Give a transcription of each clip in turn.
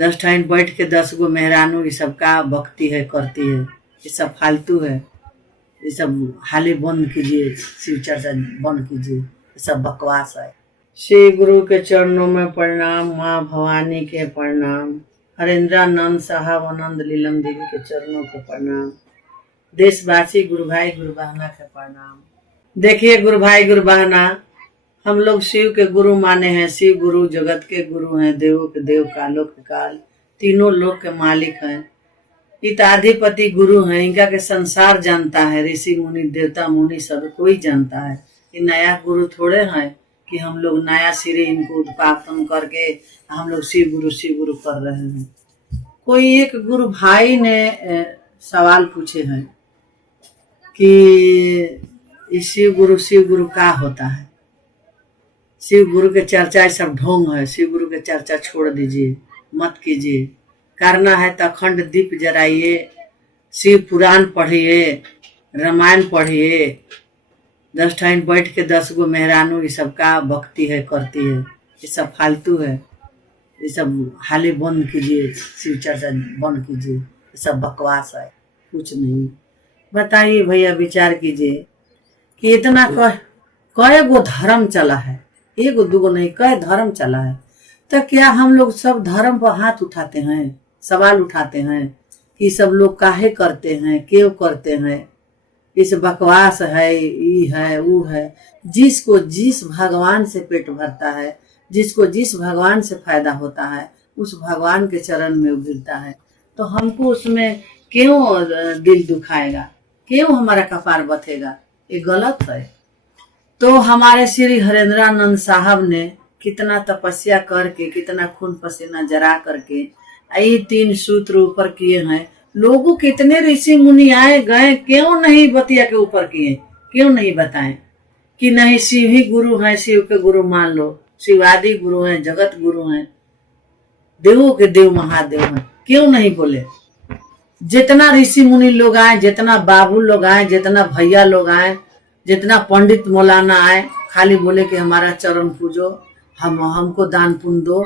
10 ठाइन बैठ के 10 गो मेहरानू ये सब का भक्ति है करती है, ये सब फालतू है, ये सब हाली बंद कीजिए, शिव चर्चा बंद कीजिए, ये सब बकवास है। श्री गुरु के चरणों में प्रणाम, माँ भवानी के प्रणाम, हरेंद्रानंद साहब आनंद लीलम देवी के चरणों के प्रणाम, देशवासी गुरु भाई गुरु बहना के प्रणाम। देखिए गुरु भाई गुरु बहना, हम लोग शिव के गुरु माने हैं। शिव गुरु जगत के गुरु हैं, देवों के देव, कालों के काल, तीनों लोक के मालिक हैं, हिताधिपति गुरु हैं। इनका के संसार जानता है, ऋषि मुनि देवता मुनि सब कोई जानता है। ये नया गुरु थोड़े हैं कि हम लोग नया सिरे इनको उत्पादन करके हम लोग शिव गुरु कर रहे हैं। कोई एक गुरु भाई ने सवाल पूछे हैं कि शिव गुरु क्या होता है। शिव गुरु के चर्चा सब ढोंग है, शिव गुरु के चर्चा छोड़ दीजिए, मत कीजिए। करना है तो अखंड दीप जलाइए, शिव पुराण पढ़िए, रामायण पढ़िए। 10 ठाइन बैठ के 10 गो मेहरानू ये सब का भक्ति है करती है, ये सब फालतू है, ये सब हाली बंद कीजिए, शिव चर्चा बंद कीजिए, ये सब बकवास है, कुछ नहीं। बताइए भैया, विचार कीजिए कि इतना कई गो धर्म चला है, एगो दूगो नहीं, कई धर्म चला है। तो क्या हम लोग सब धर्म पर हाथ उठाते हैं, सवाल उठाते हैं कि सब लोग काहे करते हैं, क्यों करते हैं। इस बकवास है, ये है, वो है। जिसको जिस भगवान से पेट भरता है, जिसको जिस भगवान से फायदा होता है, उस भगवान के चरण में गिरता है। तो हमको उसमें क्यों दिल दुखाएगा, क्यों हमारा कपार बथेगा, ये गलत है। तो हमारे श्री हरेंद्रानंद साहब ने कितना तपस्या करके, कितना खून पसीना जरा करके ये 3 सूत्र ऊपर किए हैं। लोगों कितने ऋषि मुनि आए गए, क्यों नहीं बतिया के ऊपर किए, क्यों नहीं बताएं कि नहीं शिव ही गुरु हैं, शिव के गुरु मान लो, शिवादि गुरु हैं, जगत गुरु हैं, देवों के देव महादेव हैं, क्यों नहीं बोले। जितना ऋषि मुनि लोग आए, जितना बाबू लोग आए, जितना भैया लोग आए, जितना पंडित मौलाना आए, खाली बोले कि हमारा चरण पूजो, हमको दान पुण्य दो,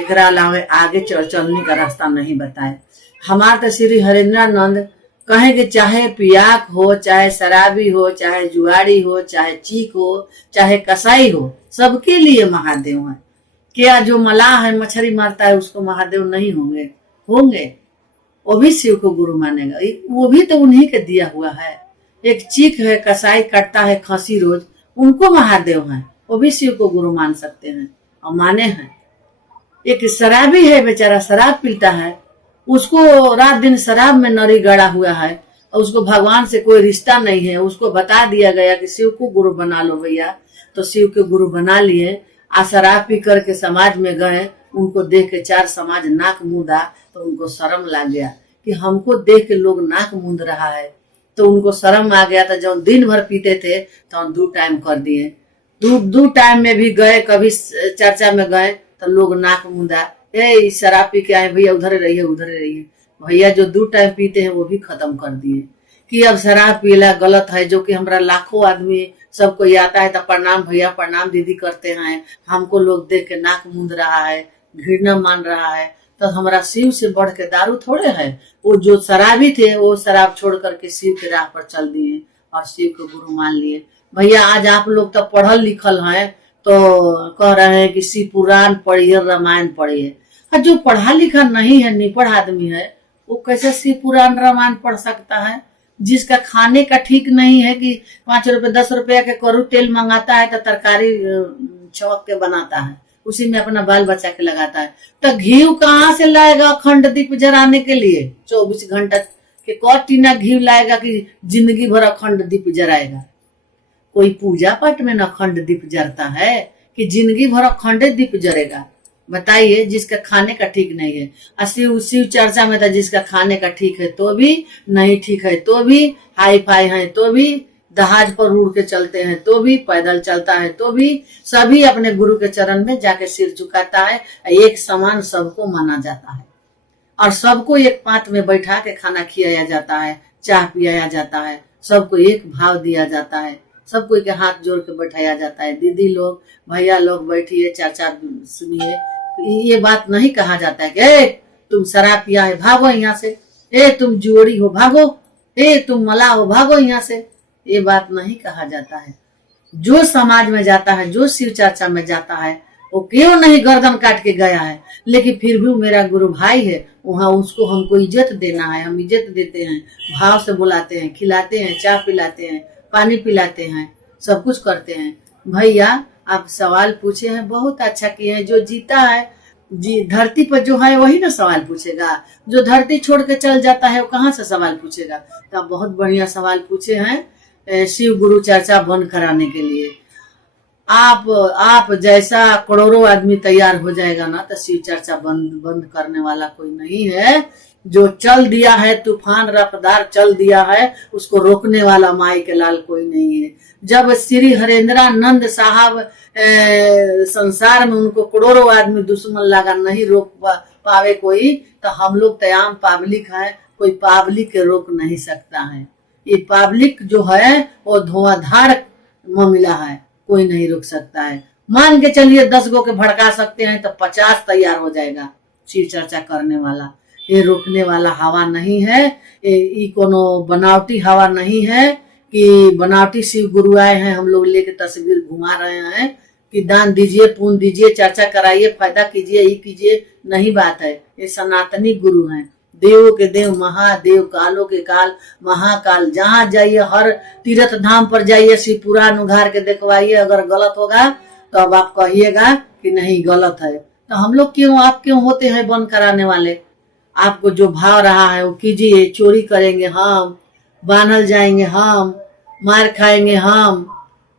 एकरा अलावे आगे चलने का रास्ता नहीं बताए। हमारे तो श्री हरेंद्रानंद कहे कि चाहे पियाक हो, चाहे शराबी हो, चाहे जुआड़ी हो, चाहे चीक हो, चाहे कसाई हो, सबके लिए महादेव है। क्या जो मलाह है, मछली मारता है, उसको महादेव नहीं होंगे? होंगे, वो भी शिव को गुरु मानेगा, वो भी तो उन्हीं के दिया हुआ है। एक चीक है, कसाई काटता है खसी रोज, उनको महादेव है, वो भी शिव को गुरु मान सकते हैं और माने हैं। एक शराबी है, बेचारा शराब पीता है, उसको रात दिन शराब में नरी गड़ा हुआ है और उसको भगवान से कोई रिश्ता नहीं है। उसको बता दिया गया कि शिव को गुरु बना लो भैया, तो शिव के गुरु बना लिए। आ शराब पी करके समाज में गए, उनको देख के 4 समाज नाक मूंदा, तो उनको शर्म लग गया कि हमको देख के लोग नाक मूंद रहा है, तो उनको शर्म आ गया था। जब दिन भर पीते थे तो 2 टाइम कर दिए, 2 टाइम में भी गए, कभी चर्चा में गए तो लोग नाक मूंदा, ए शराब पी के आए भैया, उधर रहिए उधर रहिए। भैया जो 2 टाइम पीते हैं वो भी खत्म कर दिए कि अब शराब पीला गलत है। जो कि हमारा लाखों आदमी सबको आता है तो प्रणाम भैया, प्रणाम दीदी करते हैं, हमको लोग देख के नाक मूंद रहा है, घृणा मान रहा है। तो हमारा शिव से बढ़ के दारू थोड़े है। वो जो शराबी थे वो शराब छोड़ करके शिव के राह पर चल दिए और शिव को गुरु मान लिए। भैया आज आप लोग तो पढ़ल लिखल हैं, तो कह रहे हैं कि शिव पुराण पढ़िए, रामायण पढ़िए। जो पढ़ा लिखा नहीं है, निपढ़ आदमी है, वो कैसे शिव पुराण रामायण पढ़ सकता है। जिसका खाने का ठीक नहीं है कि 5 रुपए 10 रुपया के करू तेल मंगाता है तो तरकारी छौक के बनाता है, उसी में अपना बाल बच्चा के लगाता है। तो घी कहाँ से लाएगा अखंड दीप जराने के लिए? 24 घंटा के टीना घी लाएगा कि जिंदगी भर अखंड दीप जराएगा? कोई पूजा पाठ में न अखंड दीप जरता है कि जिंदगी भर अखंड दीप जरेगा? बताइए, जिसका खाने का ठीक नहीं है। शिव चर्चा में था जिसका खाने का ठीक है तो भी, नहीं ठीक है तो भी, हाई फाई है तो भी, जहाज पर उड़ के चलते हैं तो भी, पैदल चलता है तो भी, सभी अपने गुरु के चरण में जाके सिर झुकाता है। एक समान सबको माना जाता है और सबको एक पात में बैठा के खाना खिलाया जाता है, चाय पियाया जाता है, सबको एक भाव दिया जाता है, सबको के हाथ जोड़ के बैठाया जाता है। दीदी लोग, भैया लोग बैठिए, चर्चा सुनिए। ये बात नहीं कहा जाता है कि तुम शराब पिया है, भागो यहाँ से, ए तुम जुआरी हो भागो, ए तुम मला हो भागो यहाँ से। ये बात नहीं कहा जाता है। जो समाज में जाता है, जो शिव चर्चा में जाता है, वो क्यों नहीं गर्दन काट के गया है, लेकिन फिर भी मेरा गुरु भाई है, वहाँ उसको हमको इज्जत देना है। हम इज्जत देते हैं, भाव से बुलाते हैं, खिलाते हैं, चाय पिलाते हैं, पानी पिलाते हैं, सब कुछ करते हैं। भैया आप सवाल पूछे हैं, बहुत अच्छा किए हैं। जो जीता है जी धरती पर जो है वही ना सवाल पूछेगा। जो धरती छोड़ के चल जाता है वो कहाँ से सवाल पूछेगा। तो आप बहुत बढ़िया सवाल पूछे हैं शिव गुरु चर्चा बंद कराने के लिए। आप जैसा करोड़ों आदमी तैयार हो जाएगा ना, तो शिव चर्चा बंद करने वाला कोई नहीं है। जो चल दिया है, तूफान रफ्तार चल दिया है, उसको रोकने वाला माई के लाल कोई नहीं है। जब श्री हरेंद्रानंद साहब संसार में उनको करोड़ों आदमी दुश्मन लगा, नहीं रोक पावे कोई, तो हम लोग तयाम पब्लिक है, कोई पब्लिक के रोक नहीं सकता है। ये पब्लिक जो है वो धुआंधार मामला है, कोई नहीं रोक सकता है। मान के चलिए 10 गो के भड़का सकते हैं तो 50 तैयार हो जाएगा शिव चर्चा करने वाला। ये रोकने वाला हवा नहीं है, ये कोनो बनावटी हवा नहीं है कि बनावटी शिव गुरु आए हैं हम लोग लेके तस्वीर घुमा रहे हैं कि दान दीजिए, पुण्य दीजिए, चर्चा कराइए, फायदा कीजिए, ये कीजिए, नहीं बात है। ये सनातनी गुरु हैं, देवों के देव, महादेव, कालों के काल, महाकाल। जहाँ जाइए, हर तीर्थ धाम पर जाइए, शिव पुराण उघार के देखवाइए। अगर गलत होगा तो अब आप कहिएगा कि नहीं गलत है। तो हम लोग क्यों, आप क्यों होते हैं बंद कराने वाले। आपको जो भाव रहा है वो कीजिए। चोरी करेंगे हम, बांधल जाएंगे हम, मार खाएंगे हम।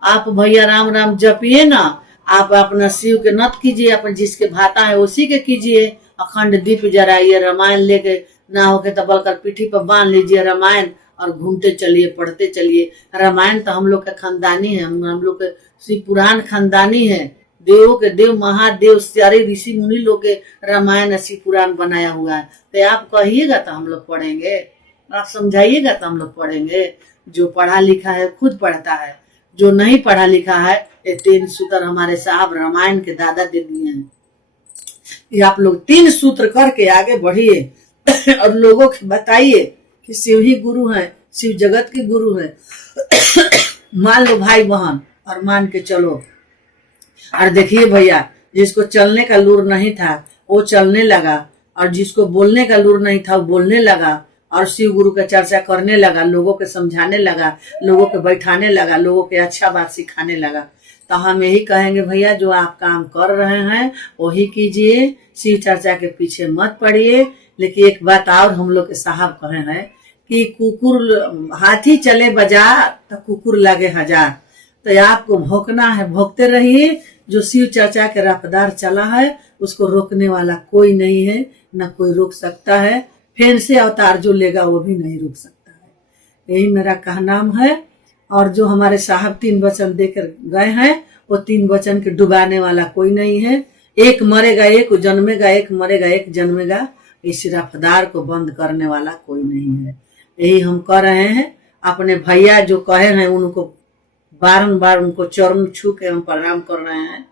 आप भैया राम राम जपिए ना, आप अपना शिव के नत कीजिए, अपन जिसके भाता है उसी के कीजिए। अखंड दीप जराइए, रामायण लेके ना होके तो बलकर पीठी पर बांध लीजिए रामायण और घूमते चलिए, पढ़ते चलिए। रामायण तो हम लोग का खानदानी है, हम लोग के शिव पुराण खानदानी है। देवों के देव, महादेव, सारे ऋषि मुनि लोग के रामायण शिव पुराण बनाया हुआ है। तो आप कहिएगा तो हम लोग पढ़ेंगे, आप समझाइएगा तो हम लोग पढ़ेंगे। जो पढ़ा लिखा है खुद पढ़ता है, जो नहीं पढ़ा लिखा है, ये 3 सूत्र हमारे साहब रामायण के दादा दे दिए हैं। ये आप लोग 3 सूत्र करके आगे बढ़िए और लोगों को बताइए कि शिव ही गुरु है, शिव जगत के गुरु है। मान लो भाई बहन और मान के चलो। और देखिए भैया, जिसको चलने का लूर नहीं था वो चलने लगा, और जिसको बोलने का लूर नहीं था वो बोलने लगा, और शिव गुरु का चर्चा करने लगा, लोगों के समझाने लगा, लोगों के बैठाने लगा, लोगों के अच्छा बात सिखाने लगा। तो हम यही कहेंगे भैया, जो आप काम कर रहे हैं वही कीजिए, शिव चर्चा के पीछे मत पड़िए। लेकिन एक बात और हम लोग के साहब कहे हैं कि कुकुर, हाथी चले बाजार तो कुकुर लगे हजार। तो आपको भौंकना है, भौंकते रहिए। जो शिव चर्चा के रफ्तार चला है उसको रोकने वाला कोई नहीं है, न कोई रोक सकता है। फिर से अवतार जो लेगा वो भी नहीं रोक सकता है। यही मेरा कहना है। और जो हमारे साहब 3 वचन देकर गए हैं, वो 3 वचन के डुबाने वाला कोई नहीं है। एक मरेगा एक जन्मेगा, एक मरेगा एक जन्मेगा। इस रफ्तार को बंद करने वाला कोई नहीं है। यही हम कह रहे हैं। अपने भैया जो कहे हैं उनको बारंबार उनको चरण छू के हम प्रणाम कर रहे हैं।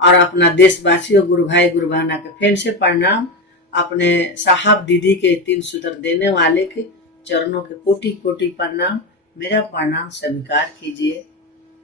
और अपना देशवासियों, गुरु भाई गुरु बहना के फिर से प्रणाम। अपने साहब दीदी के 3 सूत्र देने वाले के चरणों के कोटि कोटि प्रणाम। मेरा प्रणाम स्वीकार कीजिए।